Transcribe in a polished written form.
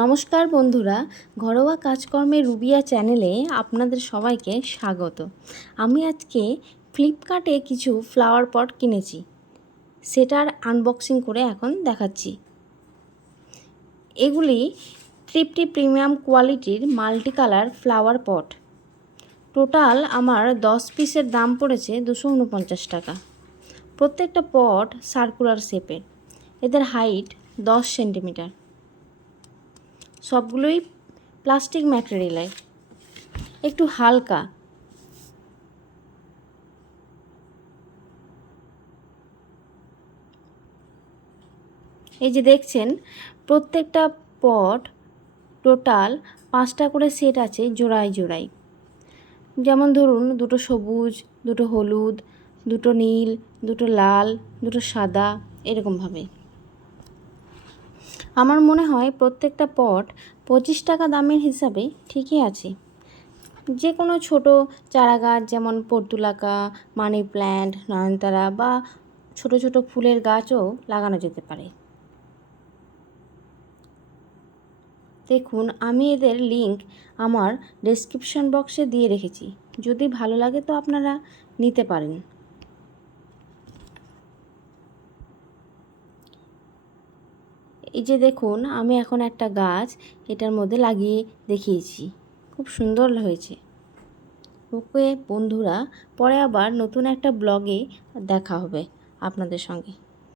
নমস্কার বন্ধুরা, ঘরোয়া কাজকর্মে রুবিয়া চ্যানেলে আপনাদের সবাইকে স্বাগত। আমি আজকে ফ্লিপকার্টে কিছু ফ্লাওয়ার পট কিনেছি, সেটার আনবক্সিং করে এখন দেখাচ্ছি। এগুলি তৃপ্তি প্রিমিয়াম কোয়ালিটির multi colour flower pot. Total আমার 10 পিসের দাম পড়েছে 249 টাকা। প্রত্যেকটা পট সার্কুলার শেপের, এদের হাইট 10 সেন্টিমিটার। সবগুলোই প্লাস্টিক ম্যাটেরিয়ালের, একটু হালকা। এই যে দেখছেন, প্রত্যেকটা পট টোটাল 5টা করে সেট আছে জোড়ায় জোড়ায়। যেমন ধরুন, দুটো সবুজ, দুটো হলুদ, দুটো নীল, দুটো লাল, দুটো সাদা, এরকমভাবে। আমার মনে হয় প্রত্যেকটা পট 25 টাকা দামের হিসাবে ঠিকই আছে। যে কোনো ছোটো চারা গাছ, যেমন পর্তুলাকা, মানি প্ল্যান্ট, নয়নতারা বা ছোটো ছোটো ফুলের গাছও লাগানো যেতে পারে। দেখুন, আমি এদের লিংক আমার ডেসক্রিপশন বক্সে দিয়ে রেখেছি, যদি ভালো লাগে তো আপনারা নিতে পারেন। এই যে দেখুন, আমি এখন একটা গাছ এটার মধ্যে লাগিয়ে দেখিয়েছি, খুব সুন্দর হয়েছে। ওকে বন্ধুরা, পরে আবার নতুন একটা ব্লগে দেখা হবে আপনাদের সঙ্গে।